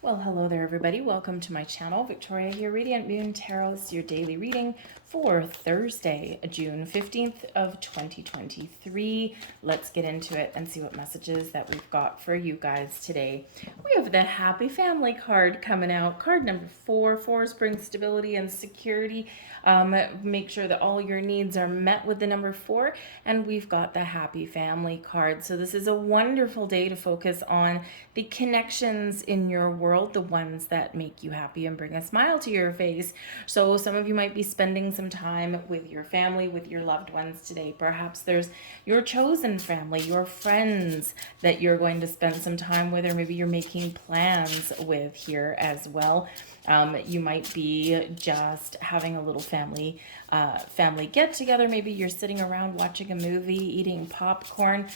Well, hello there, everybody. Welcome to my channel. Victoria here, Radiant Moon Tarot. This is your daily reading for Thursday, June 15th of 2023. Let's get into it and see what messages that we've got for you guys today. We have the Happy Family card coming out. Card number 4. Fours bring stability and security. Make sure that all your needs are met with the number 4. And we've got the Happy Family card. So this is a wonderful day to focus on the connections in your world, the ones that make you happy and bring a smile to your face. So some of you might be spending some time with your family, with your loved ones today. Perhaps there's your chosen family, your friends that you're going to spend some time with, or maybe you're making plans with here as well. You might be just having a little family get together. Maybe you're sitting around watching a movie, eating popcorn.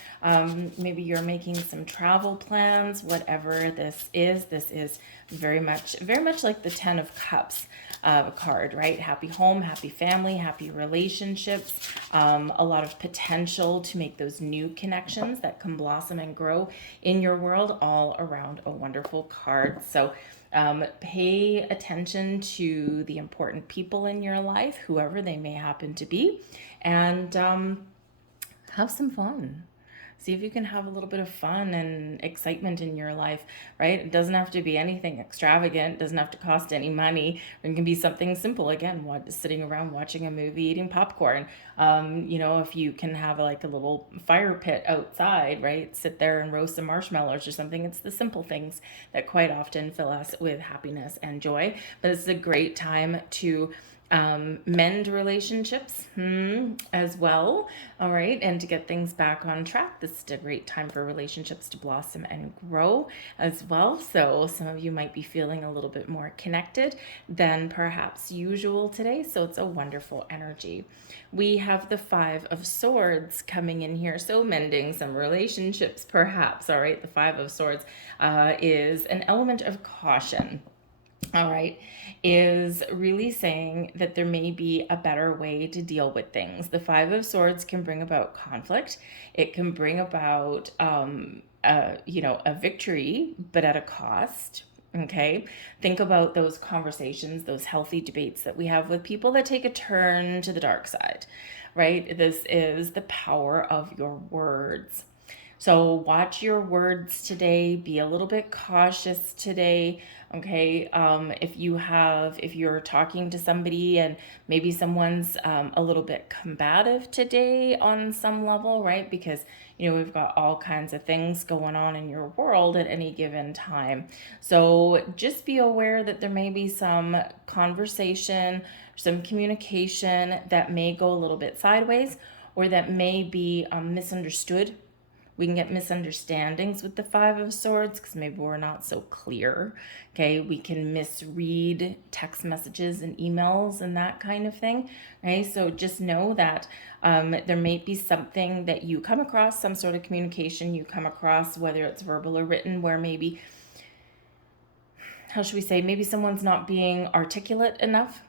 Maybe you're making some travel plans. Whatever this is very much like the 10 of Cups card, right? Happy home, happy family, happy relationships. A lot of potential to make those new connections that can blossom and grow in your world, all around a wonderful card. So pay attention to the important people in your life, whoever they may happen to be, and have some fun. See if you can have a little bit of fun and excitement in your life, right? It doesn't have to be anything extravagant. It doesn't have to cost any money. It can be something simple. Again, sitting around watching a movie, eating popcorn. If you can have like a little fire pit outside, right? Sit there and roast some marshmallows or something. It's the simple things that quite often fill us with happiness and joy. But it's a great time to mend relationships as well. All right. And to get things back on track, this is a great time for relationships to blossom and grow as well. So some of you might be feeling a little bit more connected than perhaps usual today. So it's a wonderful energy. We have the 5 of Swords coming in here. So mending some relationships, perhaps. All right. The 5 of Swords is an element of caution. All right, is really saying that there may be a better way to deal with things. The 5 of Swords can bring about conflict. It can bring about, a victory, but at a cost. Okay, think about those conversations, those healthy debates that we have with people that take a turn to the dark side, right? This is the power of your words. So watch your words today. Be a little bit cautious today. Okay. If you're talking to somebody and maybe someone's a little bit combative today on some level, right? Because, we've got all kinds of things going on in your world at any given time. So just be aware that there may be some conversation, some communication that may go a little bit sideways, or that may be misunderstood. We can get misunderstandings with the 5 of Swords because maybe we're not so clear. Okay, we can misread text messages and emails and that kind of thing. Okay, so just know that there may be something that you come across, some sort of communication you come across, whether it's verbal or written, where maybe, how should we say, maybe someone's not being articulate enough.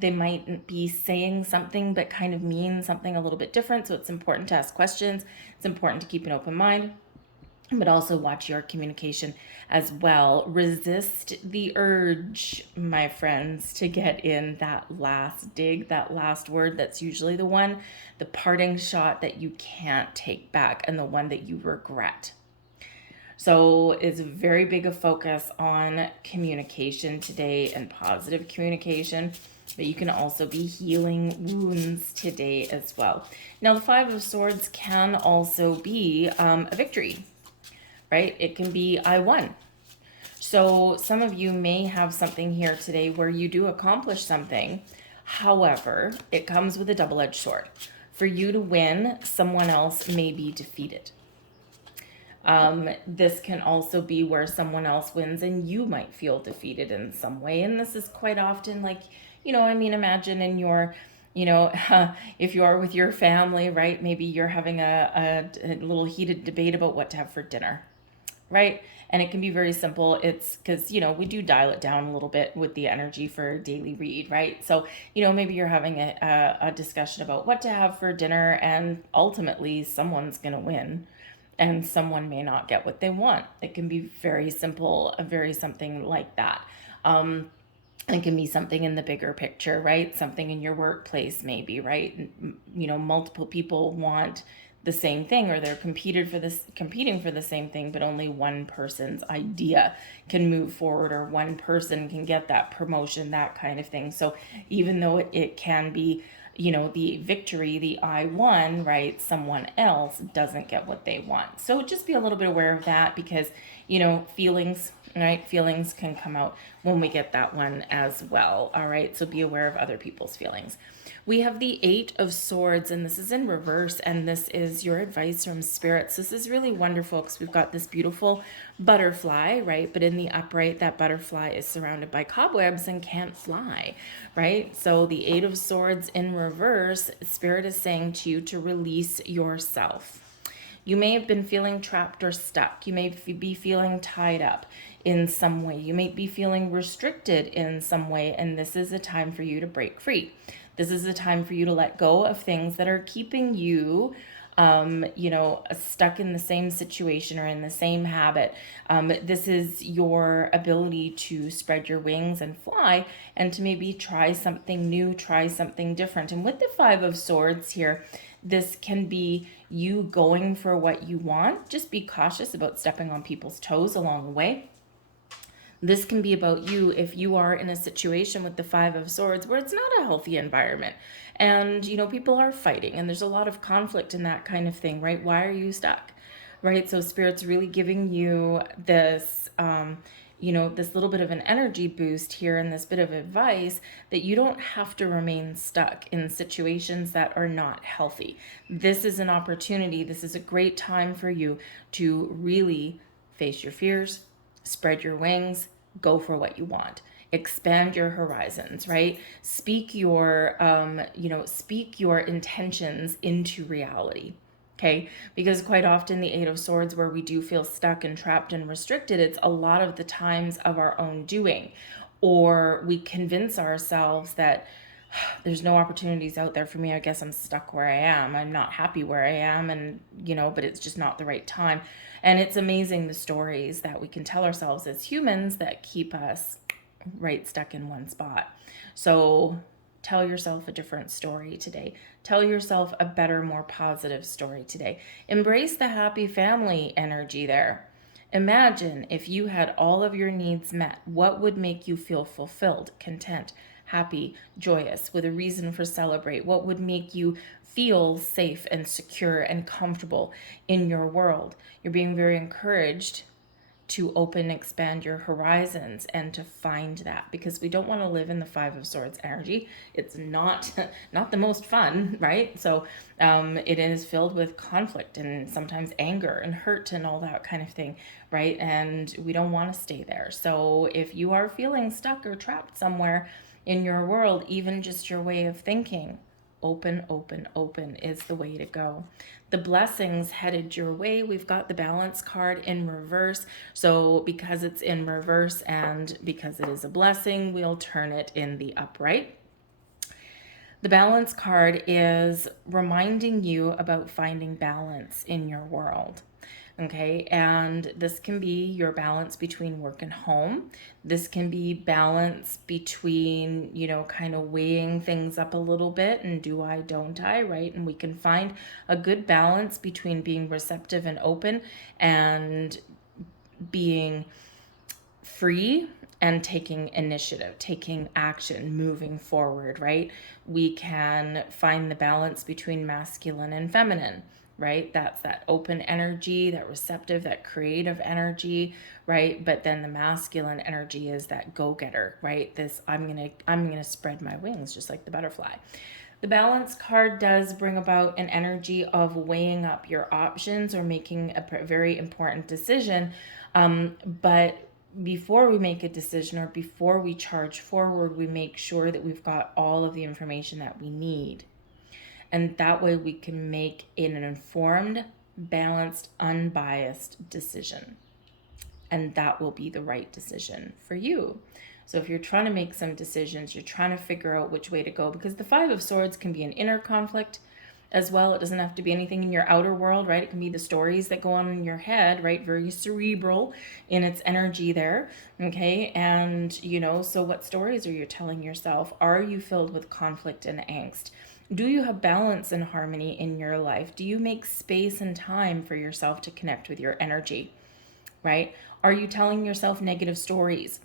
They might be saying something but kind of mean something a little bit different. So it's important to ask questions. It's important to keep an open mind, but also watch your communication as well. Resist the urge, my friends, to get in that last dig, that last word. That's usually the parting shot that you can't take back and the one that you regret. So it's very big a focus on communication today and positive communication, but you can also be healing wounds today as well. Now, the 5 of Swords can also be a victory, right? It can be I won. So some of you may have something here today where you do accomplish something. However, it comes with a double-edged sword. For you to win, someone else may be defeated. This can also be where someone else wins and you might feel defeated in some way. And this is quite often like, imagine in your, if you are with your family, right? Maybe you're having a little heated debate about what to have for dinner, right? And it can be very simple. It's because, we do dial it down a little bit with the energy for a daily read, right? So, maybe you're having a discussion about what to have for dinner and ultimately someone's going to win. and someone may not get what they want. It can be very simple, very something like that. It can be something in the bigger picture, right? Something in your workplace, maybe, right? Multiple people want the same thing, or they're competing for the same thing, but only one person's idea can move forward, or one person can get that promotion, that kind of thing. So even though it can be, the victory, the I won, right? Someone else doesn't get what they want. So just be a little bit aware of that, because, feelings, right? Feelings can come out when we get that one as well. All right. So be aware of other people's feelings. We have the 8 of Swords, and this is in reverse, and this is your advice from spirits. This is really wonderful because we've got this beautiful butterfly, right? But in the upright, that butterfly is surrounded by cobwebs and can't fly, right? So the 8 of Swords in reverse, Spirit is saying to you to release yourself. You may have been feeling trapped or stuck. You may be feeling tied up in some way. You may be feeling restricted in some way, and this is a time for you to break free. This is a time for you to let go of things that are keeping you, stuck in the same situation or in the same habit. This is your ability to spread your wings and fly, and to maybe try something new, try something different. And with the 5 of Swords here, this can be you going for what you want. Just be cautious about stepping on people's toes along the way. This can be about you if you are in a situation with the 5 of Swords where it's not a healthy environment, and people are fighting and there's a lot of conflict and that kind of thing, right? Why are you stuck, right? So Spirit's really giving you this this little bit of an energy boost here, and this bit of advice that you don't have to remain stuck in situations that are not healthy. This is an opportunity. This is a great time for you to really face your fears, spread your wings, go for what you want, expand your horizons, right? Speak your intentions into reality. Okay, because quite often the 8 of Swords, where we do feel stuck and trapped and restricted, it's a lot of the times of our own doing, or we convince ourselves that there's no opportunities out there for me. I guess I'm stuck where I am. I'm not happy where I am, and but it's just not the right time. And it's amazing the stories that we can tell ourselves as humans that keep us right stuck in one spot. So tell yourself a different story today. Tell yourself a better, more positive story today. Embrace the happy family energy there. Imagine if you had all of your needs met, what would make you feel fulfilled, content, happy, joyous, with a reason for celebrate? What would make you feel safe and secure and comfortable in your world? You're being very encouraged to open, expand your horizons and to find that, because we don't want to live in the 5 of Swords energy. It's not the most fun, right? So it is filled with conflict and sometimes anger and hurt and all that kind of thing, right? And we don't want to stay there. So if you are feeling stuck or trapped somewhere in your world, even just your way of thinking, open, open, open is the way to go. The blessings headed your way. We've got the Balance card in reverse. So because it's in reverse and because it is a blessing, we'll turn it in the upright. The Balance card is reminding you about finding balance in your world. Okay, and this can be your balance between work and home. This can be balance between, kind of weighing things up a little bit and do I, don't I, right? And we can find a good balance between being receptive and open and being free and taking initiative, taking action, moving forward, right? We can find the balance between masculine and feminine, right? That's that open energy, that receptive, that creative energy, right? But then the masculine energy is that go-getter, right? This I'm gonna spread my wings just like the butterfly. The Balance card does bring about an energy of weighing up your options or making a very important decision, but before we make a decision or before we charge forward, we make sure that we've got all of the information that we need. And that way we can make an informed, balanced, unbiased decision. And that will be the right decision for you. So if you're trying to make some decisions, you're trying to figure out which way to go, because the 5 of Swords can be an inner conflict as well. It doesn't have to be anything in your outer world, right? It can be the stories that go on in your head, right? Very cerebral in its energy there, okay? And, you know, so what stories are you telling yourself? Are you filled with conflict and angst? Do you have balance and harmony in your life? Do you make space and time for yourself to connect with your energy, right? Are you telling yourself negative stories,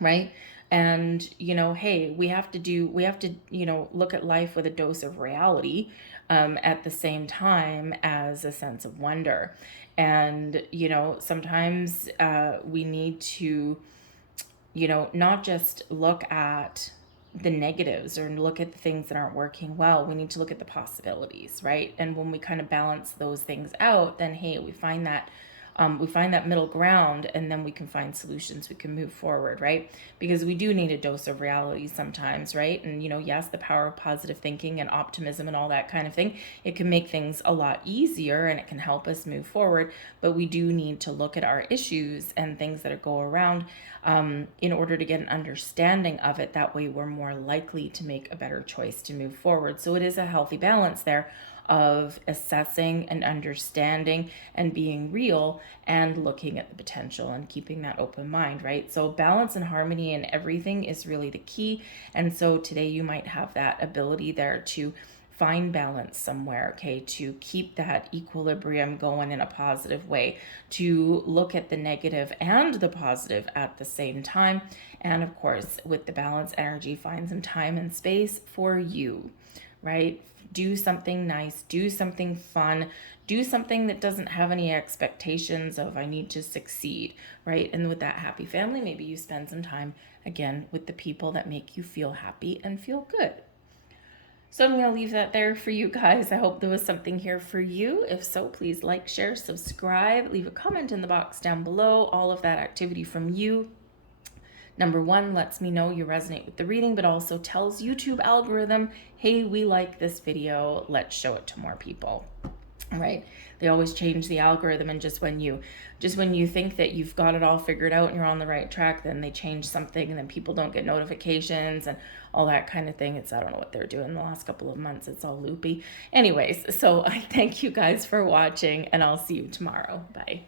right? And, you know, hey, we have to, you know, look at life with a dose of reality at the same time as a sense of wonder. And, you know, sometimes we need to, you know, not just look at the negatives or look at the things that aren't working well. We need to look at the possibilities, right? And when we kind of balance those things out, then hey, we find that middle ground, and then we can find solutions. We can move forward, right? Because we do need a dose of reality sometimes, right? And, you know, yes, the power of positive thinking and optimism and all that kind of thing, it can make things a lot easier and it can help us move forward. But we do need to look at our issues and things that go around in order to get an understanding of it. That way we're more likely to make a better choice to move forward. So it is a healthy balance there of assessing and understanding and being real and looking at the potential and keeping that open mind, right? So balance and harmony in everything is really the key. And so today you might have that ability there to find balance somewhere, okay, to keep that equilibrium going in a positive way, to look at the negative and the positive at the same time. And of course, with the balance energy, find some time and space for you, right? Do something nice, do something fun, do something that doesn't have any expectations of I need to succeed, right? And with that happy family, maybe you spend some time again with the people that make you feel happy and feel good. So I'm going to leave that there for you guys. I hope there was something here for you. If so, please like, share, subscribe, leave a comment in the box down below. All of that activity from you, number one, lets me know you resonate with the reading, but also tells YouTube algorithm, hey, we like this video, let's show it to more people, right? They always change the algorithm, and just when you think that you've got it all figured out and you're on the right track, then they change something and then people don't get notifications and all that kind of thing. I don't know what they're doing the last couple of months. It's all loopy. Anyways, so I thank you guys for watching, and I'll see you tomorrow. Bye.